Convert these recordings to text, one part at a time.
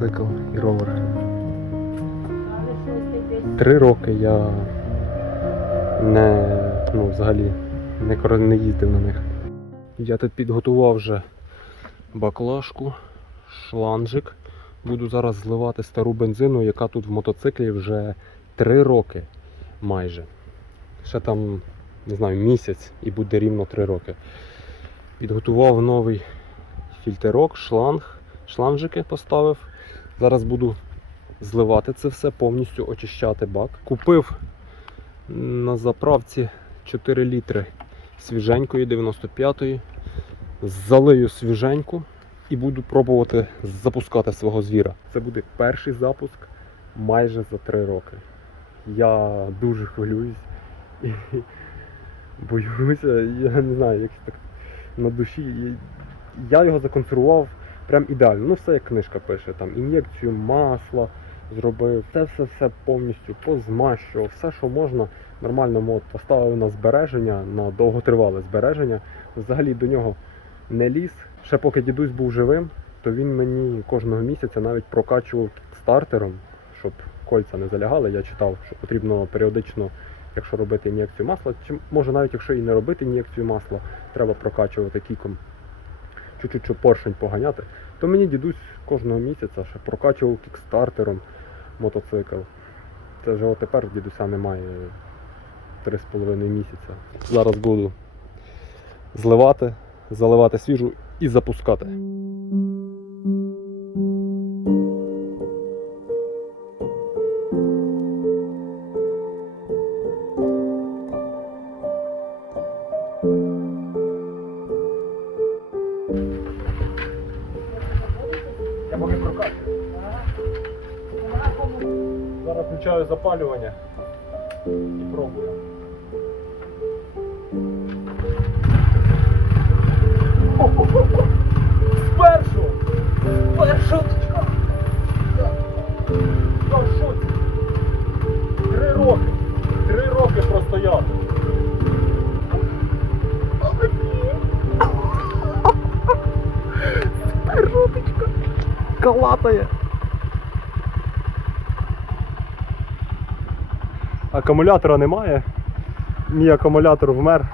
мотоцикл і ровер. Три роки я не, ну, взагалі не, не їздив на них. Я тут підготував вже баклажку, шланжик. Буду зараз зливати стару бензину, яка тут в мотоциклі вже три роки майже. Ще там, не знаю, місяць і буде рівно три роки. Підготував новий фільтерок, шланг, шланжики поставив. Зараз буду зливати це все, повністю очищати бак. Купив на заправці 4 літри свіженької 95-ї. Залию свіженьку і буду пробувати запускати свого звіра. Це буде перший запуск майже за 3 роки. Я дуже хвилююсь і боюся, я не знаю, як так на душі. Я його законсервував прям ідеально. Ну, все як книжка пише, там ін'єкцію масла зробив, це все все повністю позмащував, все, що можна, нормально мод поставив на збереження, на довготривале збереження. Взагалі до нього не ліз. Ще поки дідусь був живим, то він мені кожного місяця навіть прокачував стартером, щоб кольця не залягали. Я читав, що потрібно періодично, якщо робити ін'єкцію масла, чи може навіть якщо і не робити ін'єкцію масла, треба прокачувати кіком чуть-чуть поршень поганяти, то мені дідусь кожного місяця ще прокачував кікстартером мотоцикл. Це вже тепер дідуся немає 3,5 місяця. Зараз буду зливати, заливати свіжу і запускати. Акумулятора немає. Мій акумулятор вмер.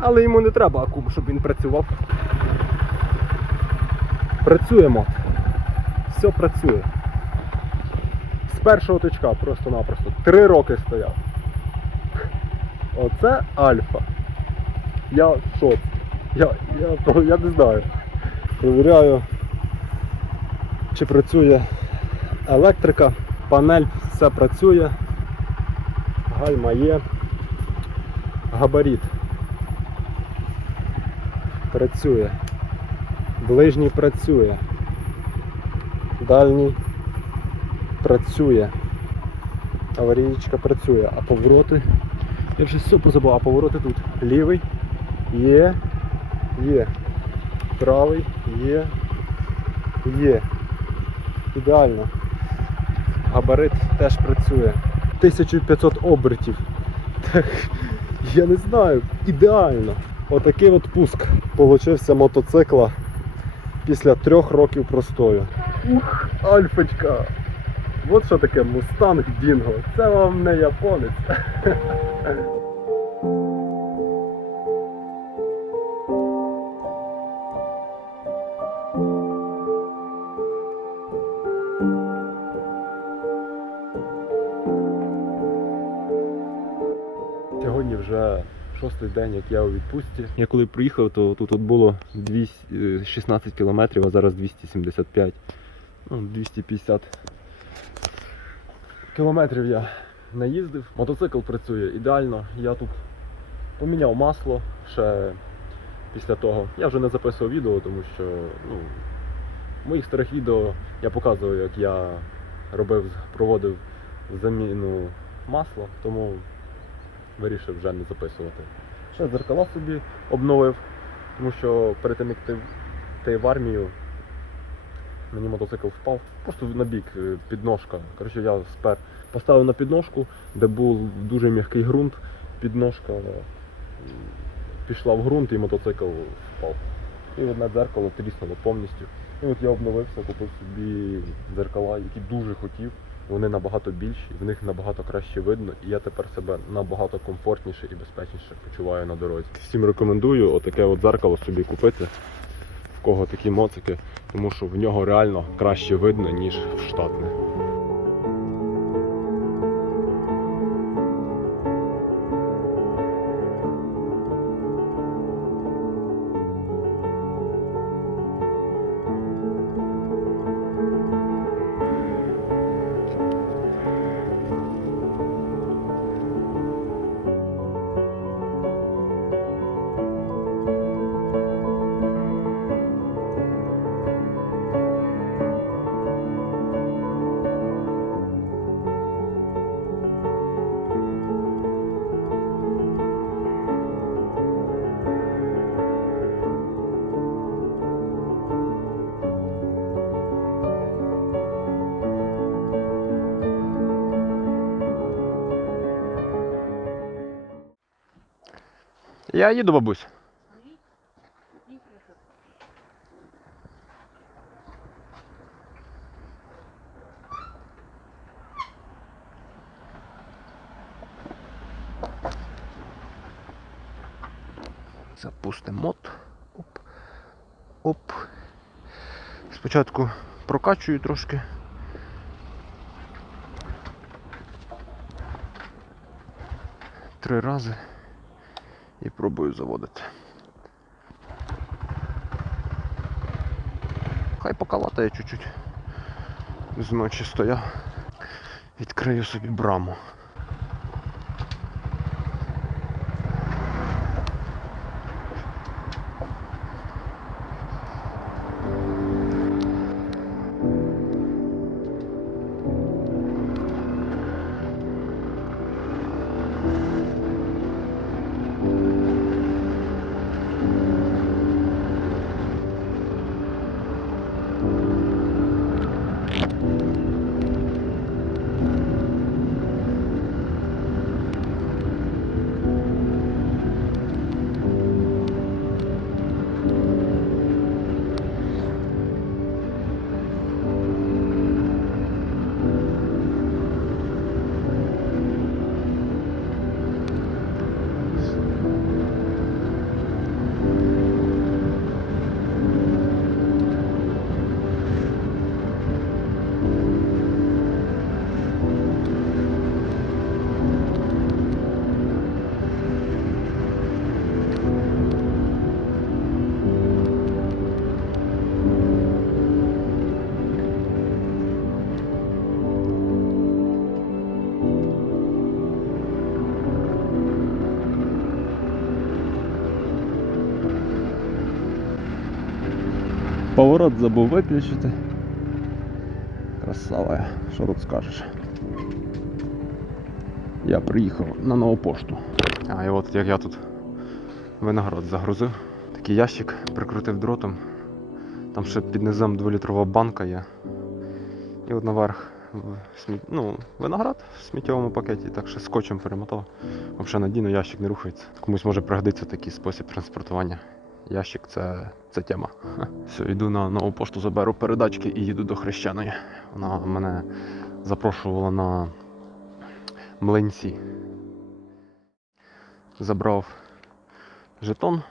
Але йому не треба акум, щоб він працював. Працюємо. Все працює. З першого точка просто-напросто. Три роки стояв. Оце альфа. Я в шоці. Я, я, я не знаю. Провіряю, чи працює електрика, панель, все працює, гальма є, габарит працює, ближній працює, дальній працює, аварійка працює, а повороти, я вже все позабув, а повороти тут. Лівий є, є, правий є, є. Ідеально. Габарит теж працює. 1500 обертів. Так, я не знаю, ідеально. Отакий от пуск получився мотоцикла після трьох років простою. Ух, альфочка! От що таке мустанг Дінго. Це вам не японець. Сьогодні вже шостий день, як я у відпустці. Я коли приїхав, то тут от було 200, е, 16 кілометрів, а зараз 275. Ну, 250 кілометрів я наїздив. Мотоцикл працює ідеально. Я тут поміняв масло ще після того. Я вже не записував відео, тому що ну, в моїх старих відео я показував, як я робив, проводив заміну масла, тому вирішив вже не записувати. Ще зеркала собі обновив, тому що перед тим як ти в армію, мені мотоцикл впав, просто на бік е, підножка. Коротше, я спер поставив на підножку, де був дуже м'який ґрунт, підножка е, пішла в ґрунт і мотоцикл впав. І одне дзеркало тріснуло повністю. І от я обновився, купив собі дзеркала, які дуже хотів. Вони набагато більші, в них набагато краще видно, і я тепер себе набагато комфортніше і безпечніше почуваю на дорозі. Всім рекомендую отаке от дзеркало собі купити, в кого такі моцики, тому що в нього реально краще видно, ніж в штатне. Я їду, бабусь. Запустимо мод. Оп. Оп. Спочатку прокачую трошки. Три рази і пробую заводити. Хай покалатає чуть-чуть. Зночі стояв. Відкрию собі браму. Поворот забув виключити. Красава, що тут скажеш? Я приїхав на нову пошту. А і от як я тут виноград загрузив. Такий ящик прикрутив дротом. Там ще під низом 2-літрова банка є. І от наверх сміт... ну, виноград в сміттєвому пакеті, так ще скотчем перемотав. Взагалі надійно ящик не рухається. Комусь може пригодитися такий спосіб транспортування. Ящик це, це тема. Все, йду на нову пошту, заберу передачки і їду до хрещеної. Вона мене запрошувала на млинці. Забрав жетон,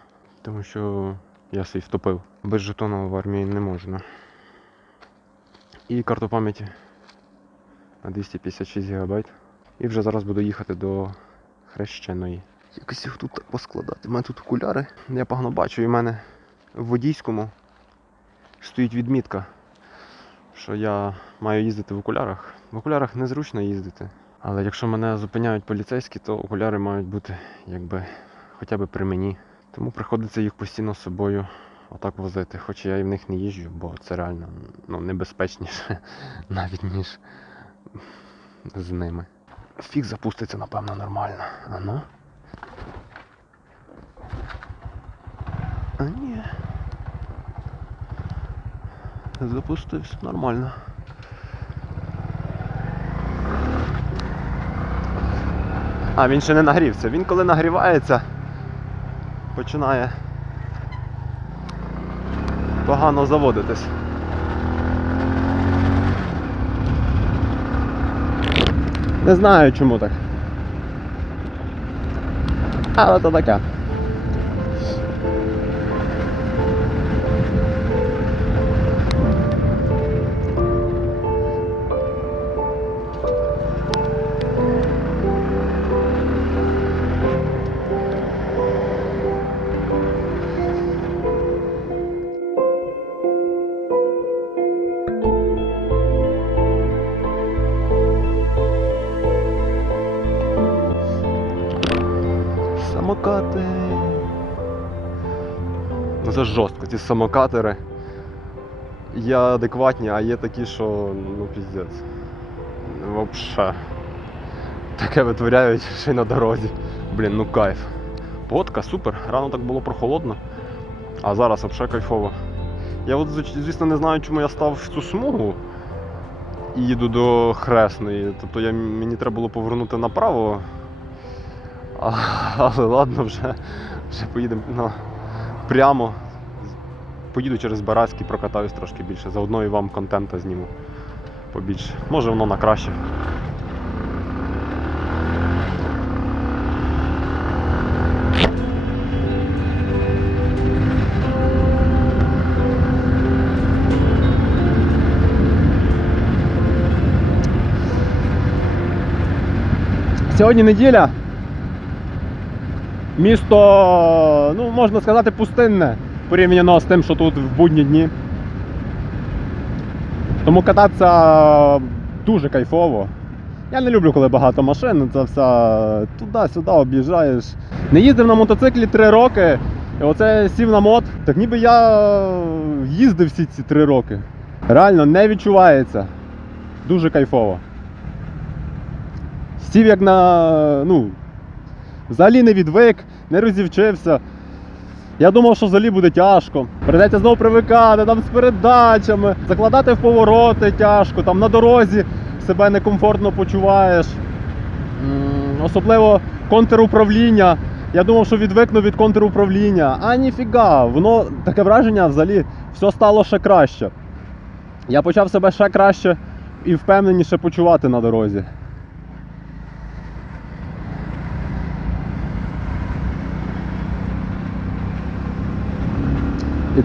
тому що я свій втопив. Без жетона в армії не можна. І карту пам'яті на 256 ГБ. І вже зараз буду їхати до хрещеної. Якось їх тут так поскладати. У мене тут окуляри. Я погано бачу, і в мене в водійському стоїть відмітка, що я маю їздити в окулярах. В окулярах незручно їздити. Але якщо мене зупиняють поліцейські, то окуляри мають бути якби хоча б при мені. Тому приходиться їх постійно з собою отак возити. Хоча я і в них не їжджу, бо це реально ну, небезпечніше навіть ніж з ними. Фіг запуститься, напевно, нормально. А ну. А ні. Запустився нормально. А, він ще не нагрівся. Він коли нагрівається, починає погано заводитись. Не знаю чому так. Але то таке. Самокати. Ну це жорстко, ці самокатери. Є адекватні, а є такі, що ну піздець. Вообще. Таке витворяють ще й на дорозі. Блін, ну кайф. Погодка супер. Рано так було прохолодно, а зараз взагалі кайфово. Я от, звісно, не знаю, чому я став в цю смугу і їду до Хресної. Тобто я, мені треба було повернути направо. Але ладно, вже, вже поїдемо на, прямо. Поїду через Барацький, прокатаюсь трошки більше. Заодно і вам контенту зніму побільше. Може воно на краще. Сьогодні неділя. Місто, ну, можна сказати, пустинне порівняно з тим, що тут в будні дні. Тому кататися дуже кайфово. Я не люблю, коли багато машин, це все туди-сюди об'їжджаєш. Не їздив на мотоциклі три роки, і оце сів на мод, так ніби я їздив всі ці три роки. Реально не відчувається. Дуже кайфово. Сів як на. ну, взагалі не відвик, не розівчився. Я думав, що взагалі буде тяжко. Придеться знову привикати там з передачами, закладати в повороти тяжко, там на дорозі себе некомфортно почуваєш. Особливо контруправління. Я думав, що відвикну від контруправління. А ніфіга, воно таке враження взагалі все стало ще краще. Я почав себе ще краще і впевненіше почувати на дорозі.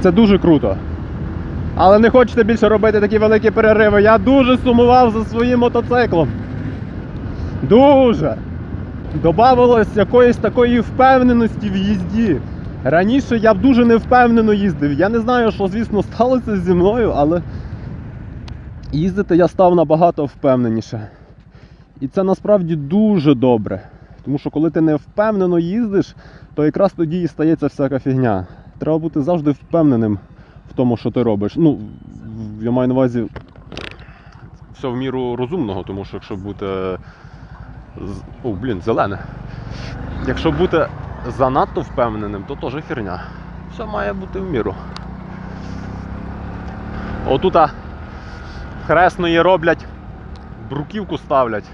Це дуже круто. Але не хочете більше робити такі великі перериви. Я дуже сумував за своїм мотоциклом. Дуже. Добавилось якоїсь такої впевненості в їзді. Раніше я б дуже невпевнено їздив. Я не знаю, що, звісно, сталося зі мною, але їздити я став набагато впевненіше. І це насправді дуже добре. Тому що коли ти не впевнено їздиш, то якраз тоді і стається всяка фігня. Треба бути завжди впевненим в тому, що ти робиш. Ну, я маю на увазі. Все в міру розумного, тому що якщо бути. О, блін, зелене. Якщо бути занадто впевненим, то теж херня. Все має бути в міру. Отута хресної роблять, бруківку ставлять.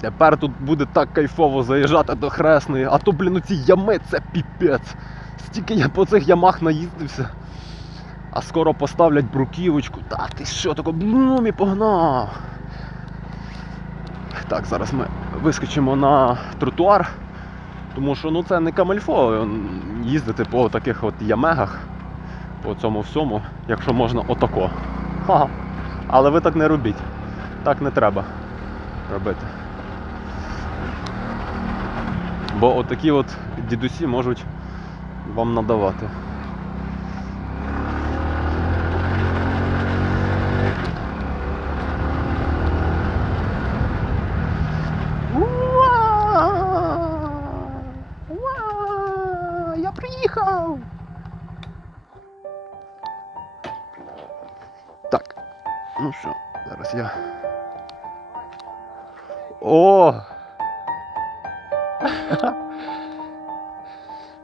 Тепер тут буде так кайфово заїжджати до хресної, а то, блін, оці ями це піпець. Стільки я по цих ямах наїздився. А скоро поставлять бруківочку. Та ти що, тако блум і погнав. Так, зараз ми вискочимо на тротуар, тому що ну, це не камельфо їздити по таких от ямегах, по цьому всьому, якщо можна отако. Ха. Але ви так не робіть. Так не треба робити. Бо отакі от дідусі можуть вам надавати. Я приїхав! Так, ну що, зараз я. О!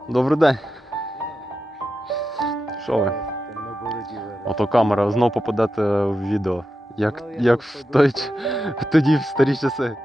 Добрий день. Що ви? Ото камера, знов попадати в відео. Як, як в той, тоді в старі часи.